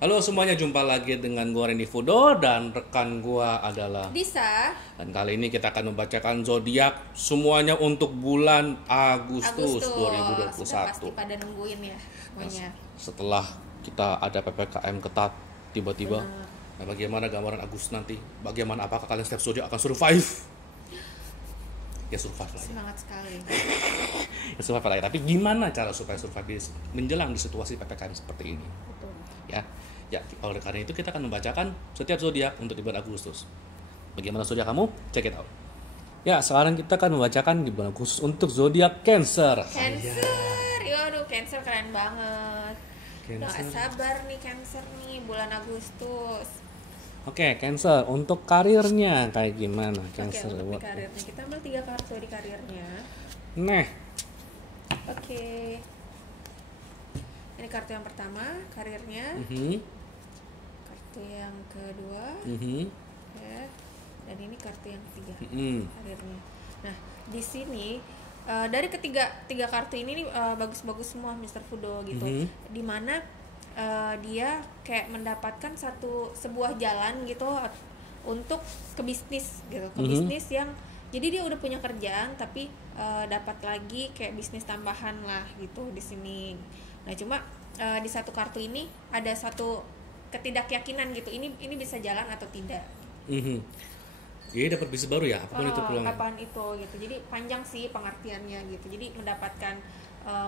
Halo semuanya, jumpa lagi dengan gua Randy Fudo dan rekan gua adalah Disa, dan kali ini kita akan membacakan zodiak semuanya untuk bulan Agustus sudah pasti 2021. pada nungguin ya Nah, semuanya. setelah kita ada PPKM ketat tiba-tiba, Benar. nah bagaimana gambaran Agustus nanti? Bagaimana apakah kalian setiap zodiak akan survive? Ya survive lah ya. Semangat sekali. Ya survive lah ya. Tapi gimana cara supaya survive menjelang di situasi PPKM seperti ini? Betul. Ya. Ya, oleh karena itu kita akan membacakan setiap zodiak untuk di bulan Agustus. Bagaimana zodiak kamu? Check it out. Ya, sekarang kita akan membacakan di bulan Agustus untuk zodiak Cancer. Cancer, aduh Cancer keren banget. Udah Cancer. gak sabar nih Cancer nih bulan Agustus. Oke, Cancer untuk karirnya kayak gimana? Cancer. Oke, untuk di karirnya kita ambil 3 kartu di karirnya. Nah, Oke. Ini kartu yang pertama, karirnya. Kartu yang kedua, ya. Dan ini kartu yang ketiga, karirnya. Nah, di sini dari tiga kartu ini nih, bagus-bagus semua Mr. Fudo gitu. Dimana dia kayak mendapatkan sebuah jalan gitu untuk ke bisnis gitu, ke bisnis yang jadi dia udah punya kerjaan tapi dapat lagi kayak bisnis tambahan lah gitu di sini. Nah, cuma di satu kartu ini ada satu ketidakyakinan gitu, ini bisa jalan atau tidak. Jadi dapat bisnis baru ya, apapun itu peluangnya. Apaan itu gitu, jadi panjang sih pengertiannya gitu, jadi mendapatkan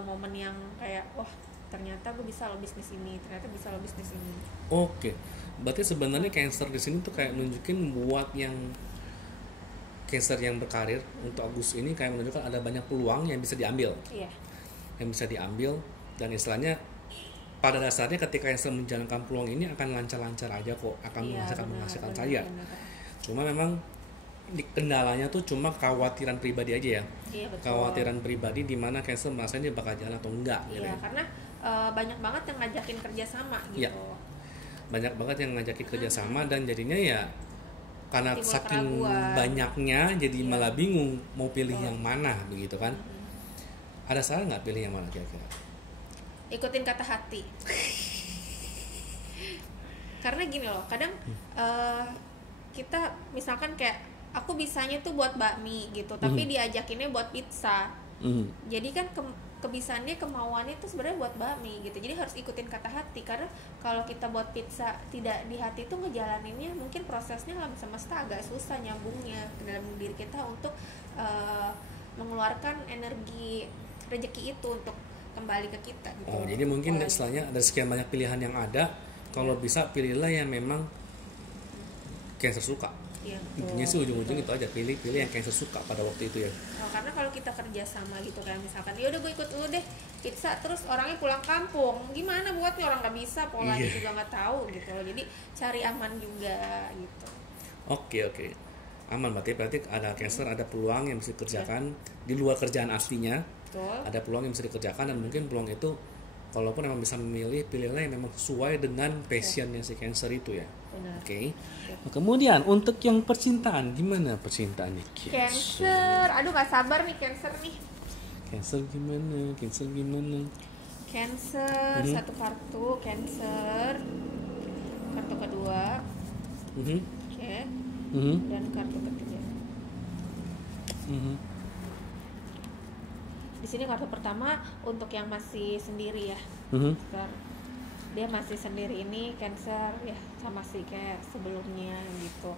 momen yang kayak wah ternyata gue bisa lo bisnis ini, ternyata bisa lo bisnis ini. Oke. Berarti sebenarnya Cancer di sini tuh kayak nunjukin buat yang Cancer yang berkarir untuk Agustus ini kayak menunjukkan ada banyak peluang yang bisa diambil. Iya. Yang bisa diambil dan istilahnya pada dasarnya ketika Cancer menjalankan peluang ini akan lancar-lancar aja kok, akan menghasilkan kaya. Cuma memang kendalanya tuh cuma kekhawatiran pribadi aja ya. Iya, betul. Kekhawatiran pribadi di mana Cancer merasa ini bakal jalan atau enggak gitu. Iya, karena banyak banget yang ngajakin kerjasama gitu. Iya. Banyak banget yang ngajakin kerjasama dan jadinya ya karena Timbul saking keraguan. banyaknya jadi malah bingung mau pilih yang mana begitu kan. Ada saran nggak pilih yang mana kira-kira? Ikutin kata hati. Karena gini loh, kadang kita misalkan kayak aku bisanya tuh buat bakmi gitu, tapi diajakinnya buat pizza. Jadi kan kebisaannya, kemauannya tuh sebenarnya buat bakmi gitu. Jadi harus ikutin kata hati, karena kalau kita buat pizza tidak di hati tuh ngejalaninnya mungkin prosesnya alam semesta agak susah nyambungnya ke dalam diri kita untuk mengeluarkan energi rezeki itu untuk kembali ke kita gitu. Oh, jadi mungkin istilahnya ada sekian banyak pilihan yang ada. Kalau bisa pilihlah yang memang Cancer suka. Iya, Intinya sih ujung-ujung itu aja, pilih yang Cancer suka pada waktu itu ya. karena kalau kita kerja sama gitu kayak misalkan ya udah gue ikut lu deh pizza, terus orangnya pulang kampung, gimana buatnya, orang nggak bisa, polanya juga nggak tahu gitu loh. Jadi cari aman juga gitu. Oke. Aman berarti ada Cancer, ada peluang yang bisa dikerjakan di luar kerjaan aslinya. Betul. Ada peluang yang bisa dikerjakan dan mungkin peluang itu kalaupun memang bisa memilih, pilihlah yang memang sesuai dengan passionnya si Cancer itu ya. Benar. Oke. Nah, kemudian untuk yang percintaan, gimana percintaannya Cancer, aduh nggak sabar nih Cancer nih. Cancer gimana? Cancer, satu kartu Cancer, kartu kedua, oke, dan kartu ketiga. Di sini kartu pertama untuk yang masih sendiri ya. Dia masih sendiri ini Cancer ya, sama sih kayak sebelumnya gitu.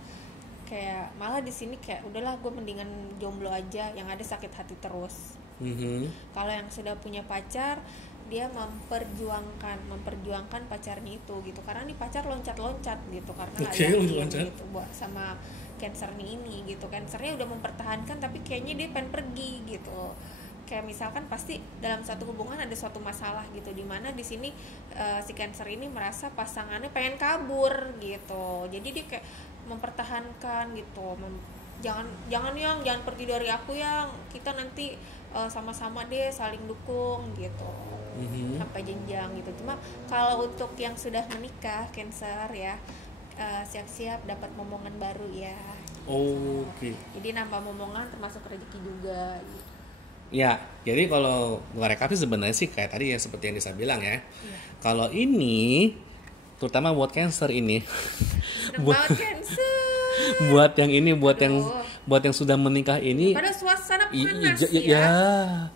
Kayak malah di sini kayak udahlah gue mendingan jomblo aja, yang ada sakit hati terus. Kalau yang sudah punya pacar, dia memperjuangkan pacarnya itu gitu, karena nih pacar loncat-loncat gitu karena nggak yakin gitu buat sama Cancernya ini gitu. Cancernya udah mempertahankan tapi kayaknya dia pengen pergi gitu. Kayak misalkan pasti dalam satu hubungan ada suatu masalah gitu, dimana di sini si Cancer ini merasa pasangannya pengen kabur gitu. Jadi dia kayak mempertahankan gitu, jangan pergi dari aku, yang kita nanti sama-sama deh saling dukung gitu sampai jenjang gitu. Cuma kalau untuk yang sudah menikah Cancer ya, siap-siap dapat momongan baru ya. Oke. Jadi nambah momongan termasuk rezeki juga gitu. Ya, jadi kalau ngerekap sih sebenarnya sih kayak tadi ya seperti yang Disa bilang ya. Kalau ini terutama buat Cancer ini. buat Cancer. buat yang sudah menikah ini. Pada suasana panas ya.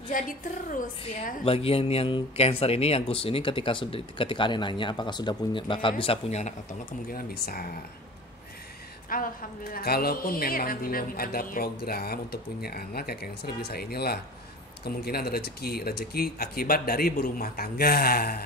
Jadi terus ya. Bagian yang Cancer ini, yang khusus ini, ketika ada nanya apakah sudah bakal bisa punya anak atau enggak, kemungkinan bisa. Alhamdulillah. Kalaupun memang belum ada program untuk punya anak, ya Cancer bisa inilah. Kemungkinan ada rezeki akibat dari berumah tangga.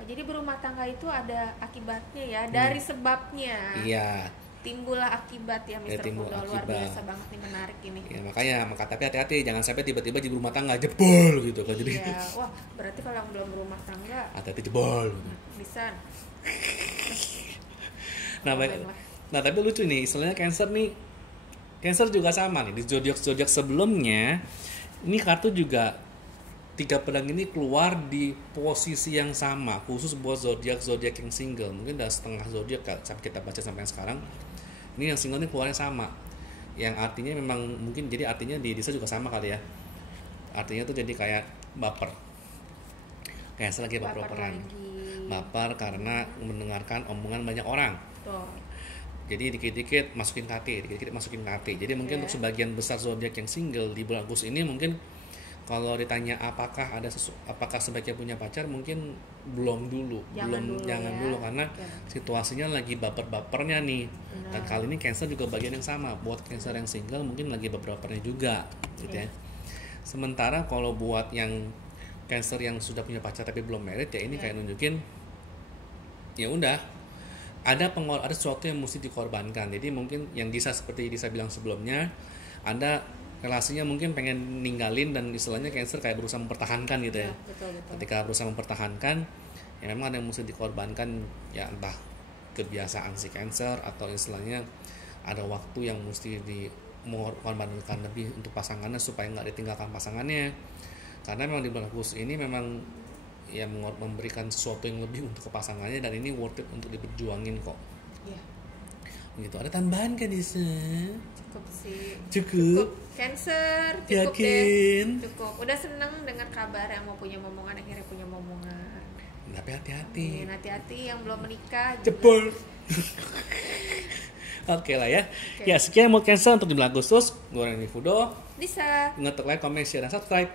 Jadi berumah tangga itu ada akibatnya ya, dari sebabnya. Iya. Timbullah akibat ya, Mr. Fudo. Luar biasa banget nih, menarik ini. Ya, tapi hati-hati, jangan sampai tiba-tiba di rumah tangga jebol gitu kan. Jadi wah, berarti kalau yang belum berumah tangga hati-hati jebol. Bisa. Nah, tapi lucu nih, istilahnya Cancer juga sama nih, di zodiak sebelumnya ini kartu juga 3 pedang ini keluar di posisi yang sama, khusus buat zodiak yang single. Mungkin udah setengah zodiak sampai kita baca sampai sekarang. Ini yang single ini keluarnya sama, yang artinya memang mungkin, jadi artinya di Disa juga sama kali ya. Artinya tuh jadi kayak baper. Cancer lagi baper-baperan. Baper karena mendengarkan omongan banyak orang. Jadi dikit-dikit masukin KT. Jadi mungkin untuk sebagian besar zodiak yang single di bulan Agustus ini, mungkin kalau ditanya apakah sebaiknya punya pacar, mungkin jangan dulu karena situasinya lagi baper-bapernya nih. Dan kali ini Cancer juga bagian yang sama, buat Cancer yang single mungkin lagi baper-bapernya juga gitu ya. Sementara kalau buat yang Cancer yang sudah punya pacar tapi belum married, ya ini kayak nunjukin ya udah ada sesuatu yang mesti dikorbankan. Jadi mungkin yang seperti Disa bilang sebelumnya, ada relasinya mungkin pengen ninggalin, dan istilahnya Cancer kayak berusaha mempertahankan gitu ya. Betul. Ketika berusaha mempertahankan, ya memang ada yang mesti dikorbankan, ya entah kebiasaan si Cancer atau istilahnya ada waktu yang mesti dikorbankan lebih untuk pasangannya supaya nggak ditinggalkan pasangannya. Karena memang di bulan Agustus ini memang ya memberikan sesuatu yang lebih untuk pasangannya, dan ini worth it untuk diperjuangin kok. Iya. Gitu. Ada tambahan kan Disa? Cukup sih. Cukup. Cancer, cukup yakin? Deh. Cukup. Udah seneng dengar kabar yang mau punya momongan, akhirnya punya momongan. Tapi hati-hati. Hati-hati yang belum menikah. Jebol. Oke lah ya. Ya, sekian buat Cancer untuk di bulan Agustus. Gue Randy Fudo. Disa. Ingat like, comment, share, dan subscribe.